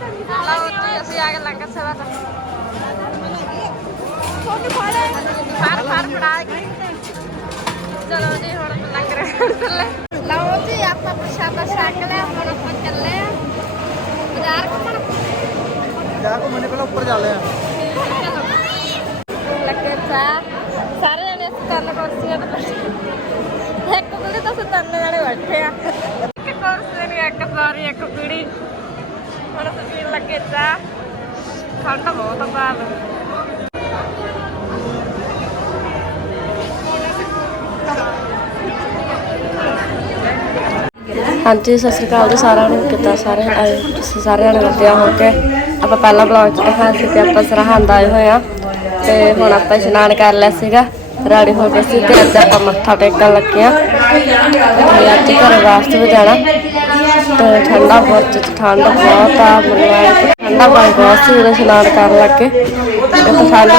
ਲਓ ਜੀ ਅਸੀਂ ਆ ਗਏ ਲੰਗਰ ਸੇਵਾ ਤੋਂ ਫੋਨ ਫਾੜੇ ਫਾੜ ਫਾੜ ਫੜਾ ਕੇ ਚਲੋ ਜੀ ਹੁਣ ਲੰਗਰ ਚੱਲੇ ਲਓ ਜੀ ਆਪਾਂ ਪ੍ਰਸ਼ਾਦਾ ਛਕ ਲਿਆ ਹੁਣ ਆਪਾਂ ਚੱਲੇ ਆ ਬਾਜ਼ਾਰ ਘੁੰਮਣ ਜਾ ਕੋ ਮੈਨੇ ਪਹਿਲਾਂ ਉੱਪਰ ਜਾ ਲਿਆ ਲੱਗੇ ਚਾਹ ਸਾਰੇ ਜਣੇ ਤਿੰਨ ਕੁਰਸੀਆਂ ਤੇ ਇੱਕ ਕੁੜੀ ਤਾਂ ਤਿੰਨ ਜਣੇ ਬੈਠੇ ਆ ਇੱਕ ਕੁਰਸੀ ਨਹੀਂ ਇੱਕ ਸਾਰੀ ਇੱਕ ਪੀੜੀ ਹੁਣ ਅਸੀਂ ਪੀਣ ਹਾਂਜੀ, ਸਤਿ ਸ਼੍ਰੀ ਅਕਾਲ ਜੀ ਸਾਰਿਆਂ ਨੂੰ। ਕਿੱਦਾਂ ਸਾਰੇ? ਤੁਸੀਂ ਸਾਰਿਆਂ ਨੂੰ ਵਧੀਆ ਹੋ ਕੇ ਆਪਾਂ ਪਹਿਲਾਂ ਬਲੌਗ ਚ ਦਿਖਾਇਆ ਸੀ ਕਿ ਆਪਾਂ ਸਰਹੰਦ ਆਏ ਹੋਏ ਆ। ਤੇ ਹੁਣ ਆਪਾਂ ਇਸ਼ਨਾਨ ਕਰ ਲਿਆ ਸੀਗਾ। ਰੈਡੀ ਹੋ ਗਏ ਸੀ ਤੇ ਅੱਜ ਆਪਾਂ ਮੱਥਾ ਟੇਕਣ ਲੱਗੇ ਆ। ਅੱਜ ਘਰ ਵਾਸਤੇ ਵੀ ਜਾਣਾ। ਤੇ ਠੰਡਾ ਬਹੁਤ, ਠੰਡ ਬਹੁਤ ਆ, ਮੈਨੂੰ ਠੰਡਾ ਪਾਣੀ ਬਹੁਤ ਸੀ ਉਹਦਾ ਇਸ਼ਨਾਨ ਕਰਨ ਲੱਗੇ। ਤੇ ਠੰਡ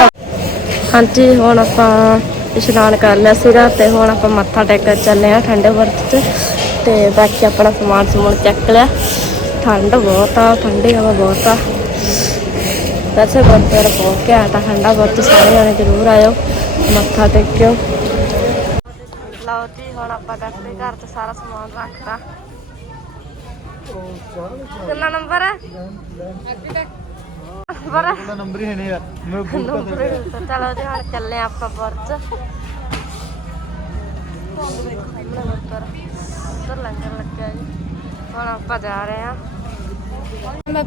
ਹਾਂਜੀ, ਹੁਣ ਆਪਾਂ ਇਸ਼ਨਾਨ ਕਰ ਲਿਆ ਸੀਗਾ ਤੇ ਹੁਣ ਆਪਾਂ ਮੱਥਾ ਟੇਕਣ ਚੱਲੇ ਆ ਠੰਡੇ ਵਰਤ 'ਚ। ਤੇ ਬਾਕੀ ਆਪਣਾ ਸਮਾਨ ਸਮੂਨ ਚੱਕ ਲਿਆ। ਠੰਡ ਬਹੁਤ ਆ, ਠੰਡੀ ਹਵਾ ਬਹੁਤ ਆ। ਵੈਸੇ ਗੁਰਦੁਆਰਾ ਪਹੁੰਚ ਕੇ ਆਟਾ ਠੰਡਾ ਵਰਤ ਸਾਰੇ ਜਾਣੇ ਜ਼ਰੂਰ ਆਇਓ, ਮੱਥਾ ਟੇਕਿਓ। ਲਓ ਜੀ ਹੁਣ ਆਪਾਂ ਡਾਕਟਰੀ ਘਰ 'ਚ ਸਾਰਾ ਸਮਾਨ ਰੱਖਤਾ। ਕਿੰਨਾ ਨੰਬਰ ਹੈ? ਨੰਬਰ ਹੈ? ਉਹਦਾ ਨੰਬਰ ਹੀ ਹੈ ਨਹੀਂ ਯਾਰ। ਮੈਂ ਹੈ। ਤਾਂ ਚਲੋ ਜੀ ਹੁਣ ਚੱਲੇ ਆਪਾਂ ਬੁਰਜ ਉਧਰ ਲੰਗਰ ਲੱਗਿਆ ਜੀ। ਹੁਣ ਆਪਾਂ ਜਾ ਰਹੇ ਹਾਂ। ਠੰਡ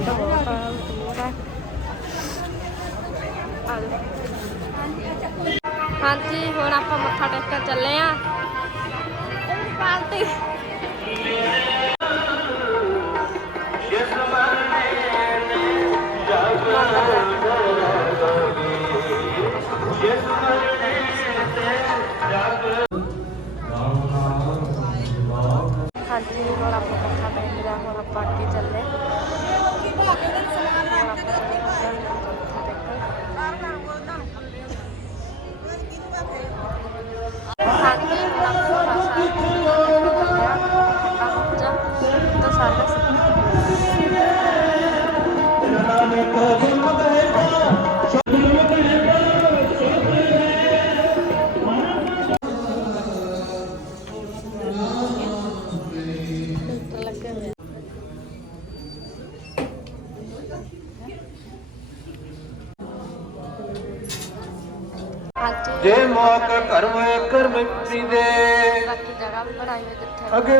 ਬਹੁਤ ਆ ਦੂਰ ਆ ਆ ਜਾਓ। ਹਾਂਜੀ, ਹੁਣ ਆਪਾਂ ਮੱਥਾ ਟੇਕਣ ਚੱਲੇ ਆ। ਪਾਲਟੀ। ਹਾਂਜੀ, ਹੁਣ ਆਪਾਂ ਮੱਥਾ ਟੇਕ ਲਿਆ ਹੁਣ ਆਪਾਂ ਅੱਗੇ ਚੱਲੇ ਜੇ ਮੌਕ ਕਰਮ ਕਰਮ ਪੀਦੇ ਬਾਕੀ ਜਗ੍ਹਾ ਵੀ ਬਣਾਈ ਹੋਈ ਜਿੱਥੇ ਅਗੇ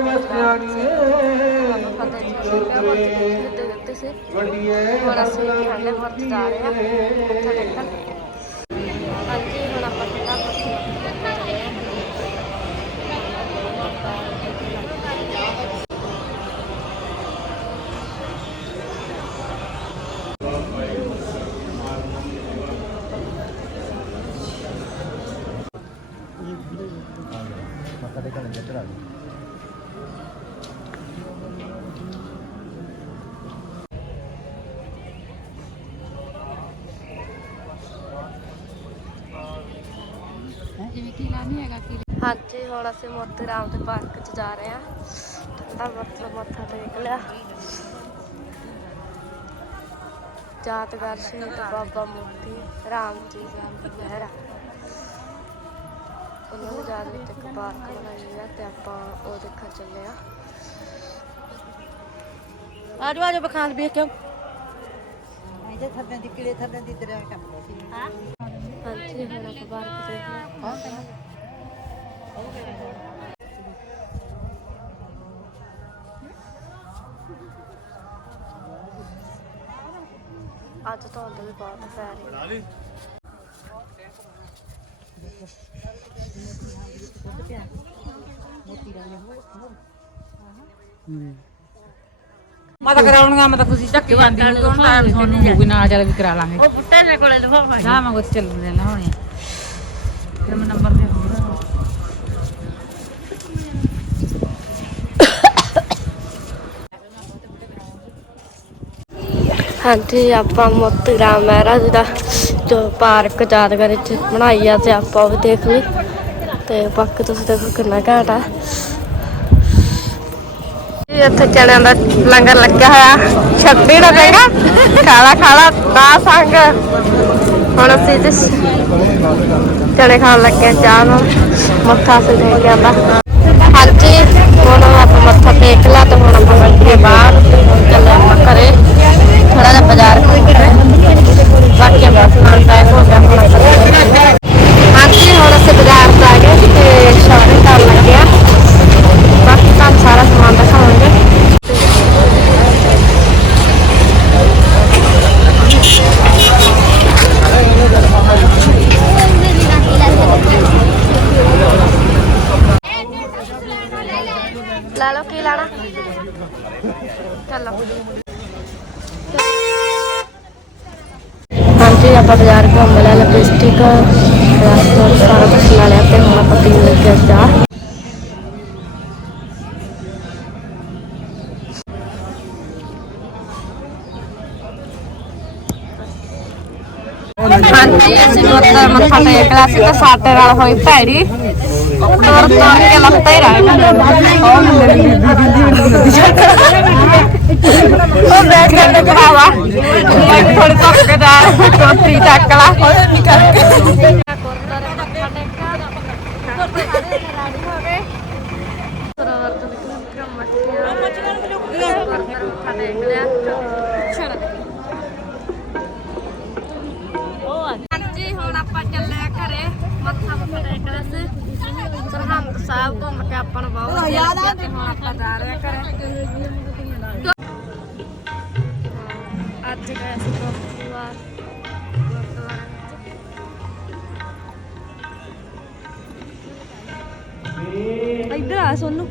ਹੁਣ ਅਸੀਂ ਵਰਤ ਜਾ ਰਹੇ ਹਾਂ ਮੱਥਾ ਟੇਕਣ ਹਾਂਜੀ ਹੁਣ ਆਪਾਂ ਠੰਡਾ ਵਰਤ ਟੇਕਣ ਚੱਲੇ ਹਾਂ ਮੱਥਾ ਟੇਕਣ ਲੱਗੇ ਇੱਧਰ ਆ ਜਾ ਹਾਂਜੀ ਹੁਣ ਅਸੀਂ ਮੋਤੀ ਰਾਮ ਦੇ ਪਾਰਕ 'ਚ ਜਾ ਰਹੇ ਹਾਂ। ਠੰਡਾ ਵਰਤ ਮੱਥਾ ਟੇਕ ਲਿਆ। ਜਾਤਗਰ ਸ਼ਹੀਦ ਬਾਬਾ ਮੋਤੀ ਰਾਮ ਜੀ ਦਾ ਮਹਿਰਾ ਉਹਨਾਂ ਦੇ ਯਾਦ ਵਿੱਚ ਇੱਕ ਪਾਰਕ ਬਣਾਈ ਆ ਤੇ ਆਪਾਂ ਉਹ ਦੇਖਣ ਚੱਲੇ ਆ ਆਜੋ ਆਜੋ ਬਖਾਲ ਵੇਖ ਕਿਉਂ? ਇਹਦੇ ਥੱਲੇ ਦੀ ਕਿਲੇ ਥੱਲੇ ਦੀ ਦਰਿਆ ਟੱਪਦਾ ਸੀ। ਹਾਂ ਹਾਂਜੀ ਹੁਣ ਆਪਾਂ ਪਾਰਕ ਦੇਖਦੇ ਹਾਂ ਅੱਜ ਧੁੰਦ ਵੀ ਬਹੁਤ ਪੈ ਰਹੀ। ਹੈ ਮੈਂ ਤਾਂ ਕਰਾਉਣਗਾ ਮੈਂ ਤਾਂ ਖੁਸ਼ੀ ਚੱਕੀ ਜਾਂਦੀ ਹਾਂ। ਕੋਣ ਟਾਈਮ ਤੁਹਾਨੂੰ? ਹੋਊਗੀ ਨਾ ਚੱਲ ਵੀ ਕਰਾ ਲਾਂਗੇ। ਉਹ ਪੁੱਟੇ ਦੇ ਕੋਲੇ ਲਵਾਵਾ ਜਾ ਮੈਂ ਕੁਝ ਚੱਲ ਲੈਣਾ ਹੋਣੀ ਫਿਰ ਮੈਂ ਨੰਬਰ ਹਾਂਜੀ, ਆਪਾਂ ਮੋਤੀ ਰਾਮ ਮਹਾਰਾਜ ਦਾ ਜੋ ਪਾਰਕ ਯਾਦਗਾਰ ਚ ਬਣਾਈ ਆ ਤੇ ਆਪਾਂ ਉਹ ਵੀ ਦੇਖ ਲਈ। ਤੇ ਬਾਕੀ ਤੁਸੀਂ ਦੇਖੋ ਕਿੰਨਾ ਘਾਟ ਆ। ਇੱਥੇ ਚਣਿਆਂ ਦਾ ਲੰਗਰ ਲੱਗਿਆ ਹੋਇਆ। ਛੱਡੀ ਨਾ ਦੇਗਾ ਖਾਲਾ ਖਾਲਾ ਦਾ ਸੰਗ। ਹੁਣ ਅਸੀਂ ਤੇ ਚਣੇ ਖਾਣ ਲੱਗੇ ਚਾਹ ਨਾਲ। ਮੱਥਾ ਸੇ ਦੇ ਕੇ ਆਂਦਾ ਹਾਂਜੀ, ਹੁਣ ਆਪਾਂ ਮੱਥਾ ਟੇਕ ਲਾ ਤੇ ਹੁਣ ਆਪਾਂ ਬੈਠੇ ਬਾਹਰ। ਚੱਲੇ ਆਪਾਂ ਘਰੇ। ਥੋੜਾ ਜਿਹਾ ਬਾਜ਼ਾਰ। ਬਾਕੀ ਆਪਾਂ ਸਮਾਨ ਪੈਕ ਹੋ ਗਿਆ। ਹਾਂਜੀ, ਹੁਣ ਅਸੀਂ ਬਾਜ਼ਾਰ ਤੋਂ ਆ ਗਏ ਤੇ ਸ਼ਾਪਿੰਗ ਕਰਨ ਲੱਗੇ ਆ। ਬਾਕੀ ਤੁਹਾਨੂੰ ਸਾਰਾ ਸਮਾਨ ਦਿਖਾਵਾਂਗੇ। ਲੈ ਲਓ ਕੀ ਲੈਣਾ? ਚਲੋ। ਹਾਂਜੀ ਆਪਾਂ ਬਾਜ਼ਾਰ ਘੁੰਮ ਲਿਆ ਲਿਪਸਟਿਕ ਰਸਤੋਂ ਸਾਰਾ ਕੁਝ ਲੈ ਲਿਆ ਤੇ ਹੁਣ ਆਪਾਂ ਪੀਣ ਲੱਗੇ ਹਾਂ ਚਾਹ ਹਾਂਜੀ ਅਸੀਂ ਗੁਰਦੁਆਰਾ ਮੱਥਾ ਟੇਕ ਲਿਆ ਸੀ ਤੇ ਸਾਡੇ ਨਾਲ ਹੋਈ ਭੈੜੀ ਤੋਰ ਤੋਰ ਕੇ ਲੱਤਾਂ ਹੀ ਰਹਿ ਗਈਆਂ ਉਹ ਮੈਂ ਕਹਿੰਦਾ ਕਰਾਵਾ ਮੈਂ ਥੋੜੀ ਧੱਕ ਕੇ ਜਾ ਕੋਤੀ ਚੱਕ ਗੁਰਦੁਆਰੇ ਮੱਥਾ ਟੇਕਿਆ ਗੁਰਦੁਆਰੇ ਰਾੜੀ ਹੋ ਗਏ ਸਰਵਰ ਤੋਂ ਨਿਕਲ ਮੱਠੀਆਂ ਗੁਰਦੁਆਰੇ ਮੱਥਾ ਟੇਕ ਲਿਆ ਹਾਂਜੀ, ਹੁਣ ਆਪਾਂ ਚੱਲੇ ਘਰੇ। ਮੱਥਾ ਮੁੱਥਾ ਟੇਕ ਲਿਆ ਸੀ। ਸਰਹੰਦ ਸਾਹਿਬ ਘੁੰਮ ਕੇ ਆਪਾਂ ਨੂੰ ਬਹੁਤ ਵਧੀਆ ਲੱਗਿਆ ਤੇ ਹੁਣ ਆਪਾਂ ਜਾ ਰਹੇ ਘਰੇ। ਅੱਜ ਗਏ ਸੀ ਗੁਰਦੁਆਰਾ ਇੱਧਰ ਆ ਸੋਨੂੰ।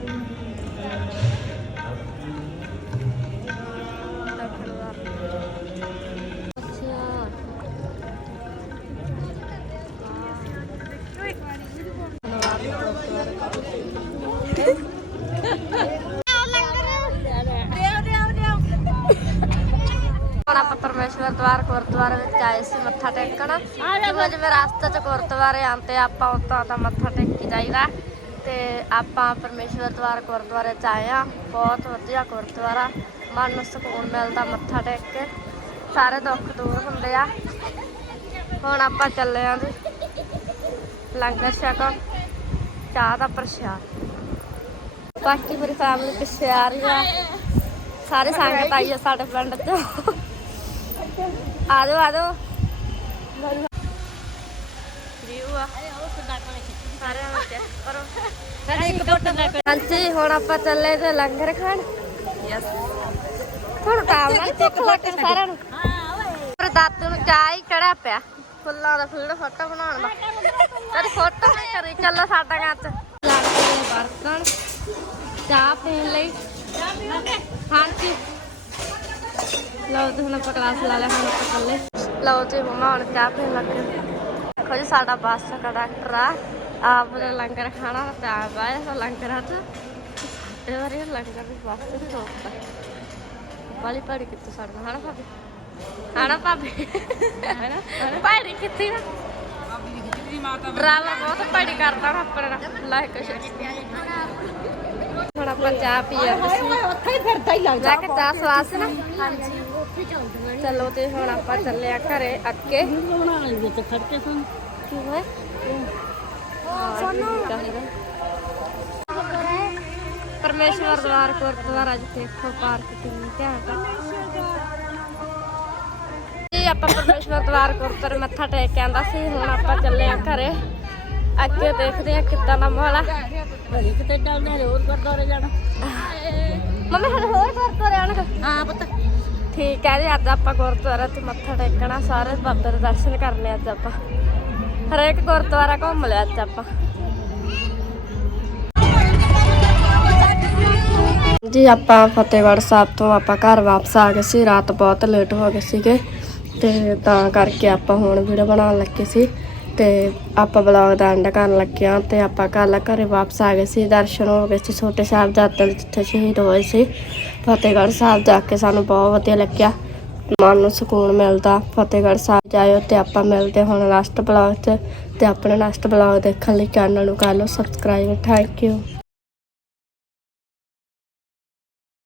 ਪਰਮੇਸ਼ਵਰ ਦਵਾਰ ਗੁਰਦੁਆਰੇ ਵਿੱਚ ਆਏ ਸੀ ਮੱਥਾ ਟੇਕਣ। ਜਿਵੇਂ ਜਿਵੇਂ ਰਸਤੇ 'ਚ ਗੁਰਦੁਆਰੇ ਆਉਂਦੇ ਆਪਾਂ ਉਤਾਂ ਦਾ ਮੱਥਾ ਟੇਕੀ ਜਾਈਦਾ। ਤੇ ਆਪਾਂ ਪਰਮੇਸ਼ਵਰ ਦਵਾਰ ਗੁਰਦੁਆਰੇ 'ਚ ਆਏ ਆ ਬਹੁਤ ਵਧੀਆ ਗੁਰਦੁਆਰਾ। ਮਨ ਨੂੰ ਸਕੂਨ ਮਿਲਦਾ ਮੱਥਾ ਟੇਕ ਕੇ। ਸਾਰੇ ਦੁੱਖ ਦੂਰ ਹੁੰਦੇ ਆ। ਹੁਣ ਆਪਾਂ ਚੱਲੇ ਆਂ ਜੀ। ਲੰਗਰ ਛਕਣ। ਚਾਹ ਦਾ ਪ੍ਰਸ਼ਾਦ। ਬਾਕੀ ਪੂਰੀ ਫੈਮਿਲੀ ਪਿੱਛੇ ਆ ਰਹੀ ਆ। ਸਾਰੇ ਸੰਗਤ ਆਈ ਆ ਸਾਡੇ ਪਿੰਡ ਤੋਂ ਆ ਜਾਓ ਆ ਜਾਓ। ਵੀਊ ਆ। ਸਾਰੇ ਆ ਬੱਚੇ ਕਰੋ ਹਾਂਜੀ, ਹੁਣ ਆਪਾਂ ਚੱਲੇ ਤੇ ਲੰਗਰ ਖਾਣ। ਯਸ ਥੋੜਾ ਟਾਈਮ ਨਾਲ ਭੁੱਖ ਲੱਗ ਸਾਰਿਆਂ ਨੂੰ। ਪਰ ਦਾਦੂ ਨੂੰ ਚਾਹ ਹੀ ਚੜਿਆ ਪਿਆ, ਫੁੱਲਾਂ ਦਾ ਫੀਡ ਫੋਟੋ ਬਣਾਉਣ ਦਾ। ਤੇਰੀ ਫੋਟੋ ਨਹੀਂ ਕਰੀ, ਚੱਲੋ ਸਾਡਾ ਘਰ ਚ। ਬਰਤਨ ਚਾਹ ਪੀਣ ਲਈ। ਹਾਂਜੀ। ਲਓ ਤੇ ਹੁਣ ਆਪਾਂ ਕਲਾਸ ਲਾ ਲਿਆ, ਹੁਣ ਆਪਾਂ ਚੱਲੇ। ਲਓ ਤੇ ਮਮਾ ਹੁਣ ਚਾਹ ਪੀਣ ਲੱਗੇ। ਦੇਖੋ ਜੀ, ਸਾਡਾ ਬੱਸ ਕੰਡਕਟਰ ਆ। ਆਪ ਨੇ ਲੰਗਰ ਖਾਣਾ ਤੇ ਆਪ ਆਏ ਸੋ ਲੰਗਰਾਂ ਚ ਇਹ ਵਾਰੀ ਲੰਗਰ ਦੀ ਬੱਸ ਨਹੀਂ ਰੋਕਦਾ ਵਾਲੀ ਪੜੀ ਕਿੱਥੇ ਸਾਡਾ ਹਨਾ ਭਾਬੀ ਹਨਾ ਭਾਬੀ ਹਨਾ ਪੜੀ ਕਿੱਥੇ ਨਾ ਡਰਾਈਵਰ ਬਹੁਤ ਪੜੀ ਕਰਦਾ ਨਾ ਆਪਣੇ ਨਾਲ ਲਾਇਕ ਹੁਣ ਆਪਾਂ ਚਾਹ ਪੀ ਜਾਂਦੇ ਸੀ ਉੱਥੇ ਹੀ ਫਿਰਦਾ ਹੀ ਲੱਗਦਾ ਲੈ ਕੇ ਚਾਹ ਸਵਾਸ ਨਾ ਹਾਂਜੀ ਚਲੋ ਤੇ ਹੁਣ ਆਪਾਂ ਚੱਲੇ ਆ ਘਰੇ ਅੱਗੇ ਬਣਾ ਲੈਂਦੇ ਤੇ ਖੜ ਕੇ ਸੁਣ ਕੀ ਹੋਇਆ ਸੋਨੂ ਪਰਮੇਸ਼ਵਰ ਦਵਾਰ ਗੁਰਦੁਆਰਾ ਅੱਜ ਦੇਖੋ ਪਾਰਕ ਕਿੰਨੀ ਘੈਂਟ ਆ ਜੀ ਆਪਾਂ ਪਰਮੇਸ਼ਵਰ ਦਵਾਰ ਗੁਰਦੁਆਰੇ ਮੱਥਾ ਟੇਕ ਕੇ ਆਂਦਾ ਸੀ ਹੁਣ ਆਪਾਂ ਚੱਲੇ ਆ ਘਰੇ। ਅੱਗੇ ਦੇਖਦੇ ਆ ਕਿੱਦਾਂ ਦਾ ਮਾਹੌਲ ਆ। ਘੜੀ ਕਿਤੇ ਚੱਲਦੇ ਨੇ ਹੋਰ ਗੁਰਦੁਆਰੇ ਜਾਣਾ। ਮੰਮੀ ਹਲੇ ਹੋਰ ਗੁਰਦੁਆਰੇ ਆਣਗੇ ਹਾਂ ਪੁੱਤ। ਠੀਕ ਹੈ ਜੀ ਅੱਜ ਆਪਾਂ ਗੁਰਦੁਆਰਾ ਤੇ ਮੱਥਾ ਟੇਕਣਾ ਸਾਰੇ ਬਾਬੇ ਦੇ ਦਰਸ਼ਨ ਕਰਨੇ ਅੱਜ ਆਪਾਂ। ਹਰੇਕ ਗੁਰਦੁਆਰਾ ਘੁੰਮ ਲਿਆ ਅੱਜ ਆਪਾਂ। ਜੀ, ਆਪਾਂ ਫਤਿਹਗੜ੍ਹ ਸਾਹਿਬ ਤੋਂ ਆਪਾਂ ਘਰ ਵਾਪਸ ਆ ਗਏ ਸੀ। ਰਾਤ ਬਹੁਤ ਲੇਟ ਹੋ ਗਏ ਸੀਗੇ ਤੇ ਤਾਂ ਕਰਕੇ ਆਪਾਂ ਹੁਣ ਵੀਡੀਓ ਬਣਾਉਣ ਲੱਗੇ ਸੀ ਤੇ ਆਪਾਂ ਬਲੌਗ ਦਾ ਐਂਡ ਕਰਨ ਲੱਗੇ ਹਾਂ ਤੇ ਆਪਾਂ ਕੱਲ ਘਰੇ ਵਾਪਸ ਆ ਗਏ ਸੀ। ਦਰਸ਼ਨ ਹੋ ਗਏ ਸੀ। ਛੋਟੇ ਸਾਹਿਬਜ਼ਾਦੇ ਦੇ ਜਿੱਥੇ ਸ਼ਹੀਦ ਹੋਏ ਸੀ। ਫਤਿਹਗੜ੍ਹ ਸਾਹਿਬ ਜਾ ਕੇ ਸਾਨੂੰ ਬਹੁਤ ਵਧੀਆ ਲੱਗਿਆ। ਮਨ ਨੂੰ ਸਕੂਨ ਮਿਲਦਾ, ਫਤਿਹਗੜ੍ਹ ਸਾਹਿਬ ਜਾਇਓ ਤੇ ਆਪਾਂ ਮਿਲਦੇ ਹੁਣ ਲਾਸਟ ਬਲੌਗ 'ਚ ਤੇ ਆਪਣੇ ਲਾਸਟ ਬਲੌਗ ਦੇਖਣ ਲਈ ਚੈਨਲ ਨੂੰ ਕਰ ਲਓ ਸਬਸਕ੍ਰਾਈਬ ਥੈਂਕ ਯੂ